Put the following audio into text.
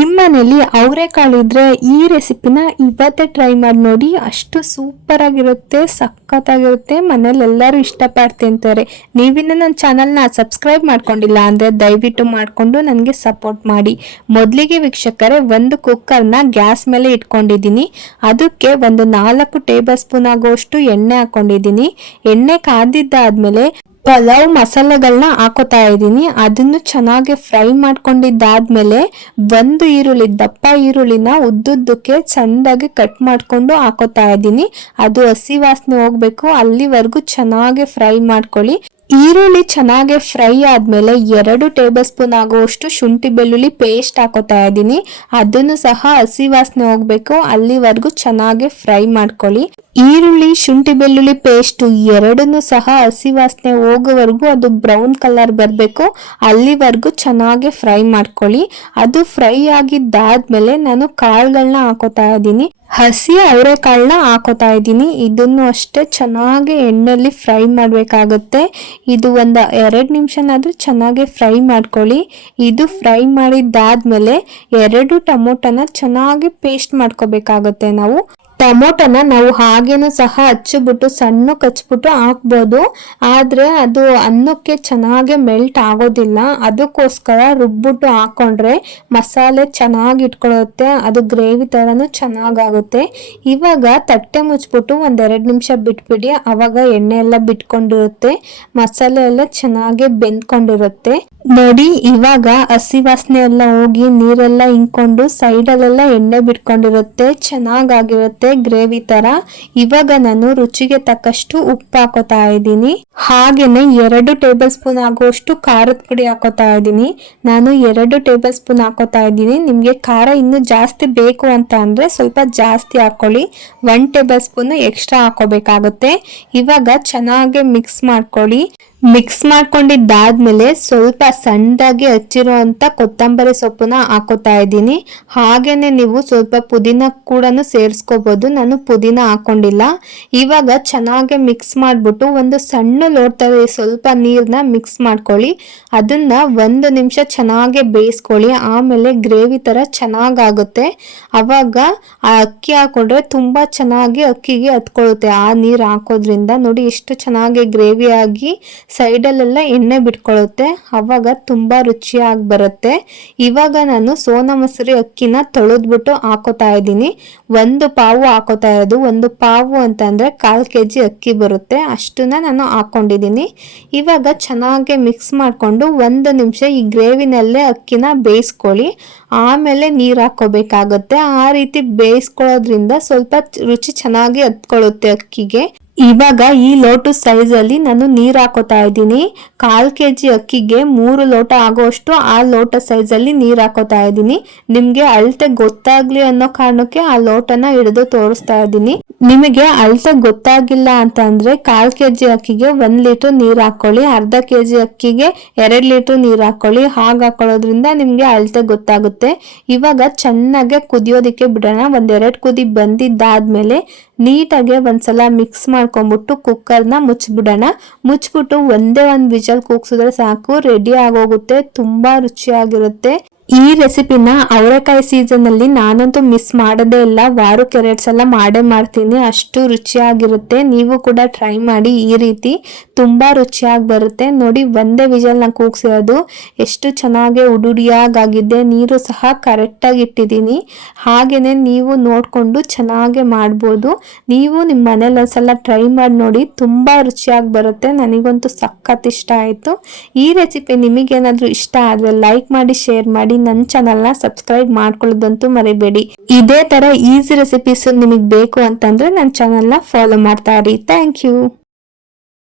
ನಿಮ್ಮನೇಲಿ ಅವರೆಕಾಳು ಇದ್ರೆ ಈ ರೆಸಿಪಿನ ಇವತ್ತೇ ಟ್ರೈ ಮಾಡಿ ನೋಡಿ. ಅಷ್ಟು ಸೂಪರ್ ಆಗಿರುತ್ತೆ, ಸಖತ್ತಾಗಿರುತ್ತೆ. ಮನೇಲಿ ಎಲ್ಲರೂ ಇಷ್ಟಪಟ್ಟು ತಿಂತಾರೆ. ನೀವಿನ್ನು ನನ್ನ ಚಾನಲ್ನ ಸಬ್ಸ್ಕ್ರೈಬ್ ಮಾಡ್ಕೊಂಡಿಲ್ಲ ಅಂದರೆ ದಯವಿಟ್ಟು ಮಾಡಿಕೊಂಡು ನನಗೆ ಸಪೋರ್ಟ್ ಮಾಡಿ. ಮೊದಲಿಗೆ ವೀಕ್ಷಕರೇ, ಒಂದು ಕುಕ್ಕರ್ನ ಗ್ಯಾಸ್ ಮೇಲೆ ಇಟ್ಕೊಂಡಿದ್ದೀನಿ. ಅದಕ್ಕೆ ಒಂದು 4 ಟೇಬಲ್ ಸ್ಪೂನ್ ಆಗುವಷ್ಟು ಎಣ್ಣೆ ಹಾಕೊಂಡಿದ್ದೀನಿ. ಎಣ್ಣೆ ಕಾದಿದ್ದಾದ್ಮೇಲೆ ಪಲಾವ್ ಮಸಾಲೆಗಳನ್ನ ಹಾಕೋತಾ ಇದ್ದೀನಿ. ಅದನ್ನು ಚೆನ್ನಾಗಿ ಫ್ರೈ ಮಾಡ್ಕೊಂಡಿದ್ದಾದ್ಮೇಲೆ ಒಂದು ಈರುಳ್ಳಿ, ದಪ್ಪ ಈರುಳ್ಳಿನ ಉದ್ದುದ್ದಕ್ಕೆ ಸಣ್ಣದಾಗಿ ಕಟ್ ಮಾಡ್ಕೊಂಡು ಹಾಕೋತಾ ಇದ್ದೀನಿ. ಅದು ಹಸಿ ವಾಸನೆ ಹೋಗ್ಬೇಕು, ಅಲ್ಲಿವರೆಗೂ ಚೆನ್ನಾಗಿ ಫ್ರೈ ಮಾಡ್ಕೊಳ್ಳಿ. ಈರುಳ್ಳಿ ಚೆನ್ನಾಗಿ ಫ್ರೈ ಆದ್ಮೇಲೆ 2 ಟೇಬಲ್ ಸ್ಪೂನ್ ಆಗುವಷ್ಟು ಶುಂಠಿ ಬೆಳ್ಳುಳ್ಳಿ ಪೇಸ್ಟ್ ಹಾಕೋತಾ ಇದ್ದೀನಿ. ಅದನ್ನು ಸಹ ಹಸಿ ವಾಸನೆ ಹೋಗ್ಬೇಕು, ಅಲ್ಲಿವರೆಗೂ ಚೆನ್ನಾಗಿ ಫ್ರೈ ಮಾಡ್ಕೊಳ್ಳಿ. ಈರುಳ್ಳಿ, ಶುಂಠಿ ಬೆಳ್ಳುಳ್ಳಿ ಪೇಸ್ಟ್ ಎರಡನ್ನೂ ಸಹ ಹಸಿ ವಾಸನೆ ಹೋಗೋವರೆಗೂ ಅದು ಬ್ರೌನ್ ಕಲರ್ ಬರಬೇಕು, ಅಲ್ಲಿವರೆಗೂ ಚೆನ್ನಾಗಿ ಫ್ರೈ ಮಾಡ್ಕೊಳ್ಳಿ. ಅದು ಫ್ರೈ ಆಗಿದ್ದಾದ್ಮೇಲೆ ನಾನು ಕಾಳುಗಳನ್ನ ಹಾಕೋತಾ ಇದ್ದೀನಿ. ಹಸಿ ಅವರೆಕಾಳನ್ನ ಹಾಕೋತಾ ಇದ್ದೀನಿ. ಇದನ್ನು ಅಷ್ಟೇ ಚೆನ್ನಾಗಿ ಎಣ್ಣೆಯಲ್ಲಿ ಫ್ರೈ ಮಾಡಬೇಕಾಗುತ್ತೆ. ಇದು ಒಂದು 2 ನಿಮಿಷನಾದ್ರೂ ಚೆನ್ನಾಗಿ ಫ್ರೈ ಮಾಡ್ಕೊಳ್ಳಿ. ಇದು ಫ್ರೈ ಮಾಡಿದ್ದಾದ್ಮೇಲೆ 2 ಟೊಮೊಟೊನ ಚೆನ್ನಾಗಿ ಪೇಸ್ಟ್ ಮಾಡ್ಕೋಬೇಕಾಗುತ್ತೆ. ಟೊಮೊಟೊನ ನಾವು ಹಾಗೇನು ಸಹ ಹಚ್ಚಿಬಿಟ್ಟು ಸಣ್ಣಕ್ಕೆ ಹಚ್ಬಿಟ್ಟು ಹಾಕ್ಬೋದು, ಆದರೆ ಅದು ಅನ್ನಕ್ಕೆ ಚೆನ್ನಾಗಿ ಮೆಲ್ಟ್ ಆಗೋದಿಲ್ಲ. ಅದಕ್ಕೋಸ್ಕರ ರುಬ್ಬಿಟ್ಟು ಹಾಕೊಂಡ್ರೆ ಮಸಾಲೆ ಚೆನ್ನಾಗಿ ಇಟ್ಕೊಳ್ಳುತ್ತೆ, ಅದು ಗ್ರೇವಿ ಥರನೂ ಚೆನ್ನಾಗಾಗುತ್ತೆ. ಇವಾಗ ತಟ್ಟೆ ಮುಚ್ಚಿಬಿಟ್ಟು 1-2 ನಿಮಿಷ ಬಿಟ್ಬಿಡಿ. ಆವಾಗ ಎಣ್ಣೆ ಎಲ್ಲ ಬಿಟ್ಕೊಂಡಿರುತ್ತೆ, ಮಸಾಲೆ ಎಲ್ಲ ಚೆನ್ನಾಗಿ ಬೆಂದ್ಕೊಂಡಿರುತ್ತೆ. ನೋಡಿ, ಇವಾಗ ಹಸಿ ವಾಸನೆ ಎಲ್ಲ ಹೋಗಿ ನೀರೆಲ್ಲ ಹಿಂಕೊಂಡು ಸೈಡಲ್ಲೆಲ್ಲ ಎಣ್ಣೆ ಬಿಟ್ಕೊಂಡಿರುತ್ತೆ, ಚೆನ್ನಾಗಾಗಿರುತ್ತೆ ಗ್ರೇವಿ ತರ. ಇವಾಗ ನಾನು ರುಚಿಗೆ ತಕ್ಕಷ್ಟು ಉಪ್ಪು ಹಾಕೋತಾ ಇದ್ದೀನಿ. ಹಾಗೇನೆ 2 ಟೇಬಲ್ ಸ್ಪೂನ್ ಆಗುವಷ್ಟು ಖಾರದ ಪುಡಿ ಹಾಕೋತಾ ಇದ್ದೀನಿ. ನಾನು 2 ಟೇಬಲ್ ಸ್ಪೂನ್ ಹಾಕೋತಾ ಇದ್ದೀನಿ. ನಿಮ್ಗೆ ಖಾರ ಇನ್ನೂ ಜಾಸ್ತಿ ಬೇಕು ಅಂತ ಅಂದ್ರೆ ಸ್ವಲ್ಪ ಜಾಸ್ತಿ ಹಾಕೊಳ್ಳಿ. 1 ಟೇಬಲ್ ಸ್ಪೂನ್ ಎಕ್ಸ್ಟ್ರಾ ಹಾಕೋಬೇಕಾಗುತ್ತೆ. ಇವಾಗ ಚೆನ್ನಾಗಿ ಮಿಕ್ಸ್ ಮಾಡ್ಕೊಳ್ಳಿ. ಮಿಕ್ಸ್ ಮಾಡ್ಕೊಂಡಿದ್ದಾದ್ಮೇಲೆ ಸ್ವಲ್ಪ ಸಣ್ಣದಾಗಿ ಹಚ್ಚಿರುವಂತ ಕೊತ್ತಂಬರಿ ಸೊಪ್ಪನ್ನ ಹಾಕೋತಾ ಇದ್ದೀನಿ. ಹಾಗೇನೆ ನೀವು ಸ್ವಲ್ಪ ಪುದೀನ ಕೂಡ ಸೇರಿಸ್ಕೋಬಹುದು, ನಾನು ಪುದೀನ ಹಾಕೊಂಡಿಲ್ಲ. ಇವಾಗ ಚೆನ್ನಾಗಿ ಮಿಕ್ಸ್ ಮಾಡ್ಬಿಟ್ಟು ಒಂದು ಸಣ್ಣ ಲೋಟದಲ್ಲಿ ಸ್ವಲ್ಪ ನೀರನ್ನ ಮಿಕ್ಸ್ ಮಾಡ್ಕೊಳ್ಳಿ. ಅದನ್ನ 1 ನಿಮಿಷ ಚೆನ್ನಾಗಿ ಬೇಯಿಸ್ಕೊಳ್ಳಿ. ಆಮೇಲೆ ಗ್ರೇವಿ ತರ ಚೆನ್ನಾಗಾಗುತ್ತೆ. ಅವಾಗ ಆ ಅಕ್ಕಿ ಹಾಕೊಂಡ್ರೆ ತುಂಬಾ ಚೆನ್ನಾಗಿ ಅಕ್ಕಿಗೆ ಹತ್ಕೊಳ್ಳುತ್ತೆ ಆ ನೀರು ಹಾಕೋದ್ರಿಂದ. ನೋಡಿ ಎಷ್ಟು ಚೆನ್ನಾಗಿ ಗ್ರೇವಿ ಆಗಿ ಸೈಡಲ್ಲೆಲ್ಲ ಎಣ್ಣೆ ಬಿಟ್ಕೊಳ್ಳುತ್ತೆ, ಅವಾಗ ತುಂಬಾ ರುಚಿಯಾಗಿ ಬರುತ್ತೆ. ಇವಾಗ ನಾನು ಸೋನಾ ಮಸೂರಿ ಅಕ್ಕಿನ ತೊಳೆದ್ಬಿಟ್ಟು ಹಾಕೋತಾ ಇದ್ದೀನಿ. 1 ಪಾವು ಹಾಕೋತಾ ಇರೋದು. 1 ಪಾವು ಅಂತಂದ್ರೆ 1/4 kg ಅಕ್ಕಿ ಬರುತ್ತೆ, ಅಷ್ಟನ್ನ ನಾನು ಹಾಕೊಂಡಿದ್ದೀನಿ. ಇವಾಗ ಚೆನ್ನಾಗಿ ಮಿಕ್ಸ್ ಮಾಡ್ಕೊಂಡು 1 ನಿಮಿಷ ಈ ಗ್ರೇವಿನಲ್ಲೇ ಅಕ್ಕಿನ ಬೇಯಿಸ್ಕೊಳ್ಳಿ. ಆಮೇಲೆ ನೀರು ಹಾಕೋಬೇಕಾಗುತ್ತೆ. ಆ ರೀತಿ ಬೇಯಿಸ್ಕೊಳ್ಳೋದ್ರಿಂದ ಸ್ವಲ್ಪ ರುಚಿ ಚೆನ್ನಾಗಿ ಹತ್ಕೊಳ್ಳುತ್ತೆ ಅಕ್ಕಿಗೆ. ಇವಾಗ ಈ ಲೋಟದ ಸೈಜ್ ಅಲ್ಲಿ ನಾನು ನೀರ್ ಹಾಕೋತಾ ಇದ್ದೀನಿ. 1/4 kg ಅಕ್ಕಿಗೆ 3 ಲೋಟ ಆಗುವಷ್ಟು ಆ ಲೋಟ ಸೈಜ್ ಅಲ್ಲಿ ನೀರ್ ಹಾಕೋತಾ ಇದ್ದೀನಿ. ನಿಮ್ಗೆ ಅಳತೆ ಗೊತ್ತಾಗ್ಲಿ ಅನ್ನೋ ಕಾರಣಕ್ಕೆ ಆ ಲೋಟನ ಹಿಡಿದು ತೋರಿಸ್ತಾ ಇದ್ದೀನಿ. ನಿಮಗೆ ಅಳತೆ ಗೊತ್ತಾಗಿಲ್ಲ ಅಂತ ಅಂದ್ರೆ 1/4 kg ಅಕ್ಕಿಗೆ 1 ಲೀಟರ್ ನೀರ್ ಹಾಕೊಳ್ಳಿ, 1/2 kg ಅಕ್ಕಿಗೆ 2 ಲೀಟರ್ ನೀರ್ ಹಾಕೊಳ್ಳಿ. ಹಾಗೆ ಹಾಕೊಳ್ಳೋದ್ರಿಂದ ನಿಮ್ಗೆ ಅಳತೆ ಗೊತ್ತಾಗುತ್ತೆ. ಇವಾಗ ಚೆನ್ನಾಗಿ ಕುದಿಯೋದಿಕ್ಕೆ ಬಿಡೋಣ. 1-2 ಕುದಿ ಬಂದಿದ್ದಾದ್ಮೇಲೆ ನೀಟಾಗಿ ಒಂದ್ಸಲ ಮಿಕ್ಸ್ ಮಾಡ್ಕೊಂಡ್ಬಿಟ್ಟು ಕುಕ್ಕರ್ನ ಮುಚ್ಚಿಬಿಡೋಣ. ಮುಚ್ಚಿಬಿಟ್ಟು ಒಂದೇ ಒಂದು ವಿಜಲ್ ಕೂಗ್ಸಿದ್ರೆ ಸಾಕು, ರೆಡಿ ಆಗೋಗುತ್ತೆ. ತುಂಬಾ ರುಚಿಯಾಗಿರುತ್ತೆ. ಈ ರೆಸಿಪಿನ ಅವರೆಕಾಯಿ ಸೀಸನ್ ಅಲ್ಲಿ ನಾನಂತೂ ಮಿಸ್ ಮಾಡೋದೇ ಇಲ್ಲ. ವಾರಕ್ಕೆ 2 ಸಲ ಮಾಡೇ ಮಾಡ್ತೀನಿ, ಅಷ್ಟು ರುಚಿಯಾಗಿರುತ್ತೆ. ನೀವು ಕೂಡ ಟ್ರೈ ಮಾಡಿ, ಈ ರೀತಿ ತುಂಬಾ ರುಚಿಯಾಗಿ ಬರುತ್ತೆ. ನೋಡಿ, ಒಂದೇ ವಿಜಲ್ ನಾ ಕೂಗ್ಸಿರೋದು, ಎಷ್ಟು ಚೆನ್ನಾಗಿ ಉಡುಡಿಯಾಗಿದೆ. ನೀರು ಸಹ ಕರೆಕ್ಟಾಗಿ ಇಟ್ಟಿದ್ದೀನಿ. ಹಾಗೇನೆ ನೀವು ನೋಡ್ಕೊಂಡು ಚೆನ್ನಾಗಿ ಮಾಡ್ಬೋದು. ನೀವು ನಿಮ್ಮ ಮನೇಲಿ ಒಂದ್ಸಲ ಟ್ರೈ ಮಾಡಿ ನೋಡಿ, ತುಂಬಾ ರುಚಿಯಾಗಿ ಬರುತ್ತೆ. ನನಗಂತೂ ಸಖತ್ ಇಷ್ಟ ಆಯ್ತು. ಈ ರೆಸಿಪಿ ನಿಮಗೇನಾದ್ರೂ ಇಷ್ಟ ಆದ್ರೆ ಲೈಕ್ ಮಾಡಿ, ಶೇರ್ ಮಾಡಿ, ನನ್ನ ಚಾನಲ್ನ ಸಬ್ಸ್ಕ್ರೈಬ್ ಮಾಡ್ಕೊಳ್ಳೋದಂತೂ ಮರಿಬೇಡಿ. ಇದೇ ತರ ಈಸಿ ರೆಸಿಪೀಸ್ ನಿಮಗೆ ಬೇಕು ಅಂತಂದ್ರೆ ನನ್ನ ಚಾನಲ್ನ ಫಾಲೋ ಮಾಡ್ತಾ ಇರಿ. Thank you.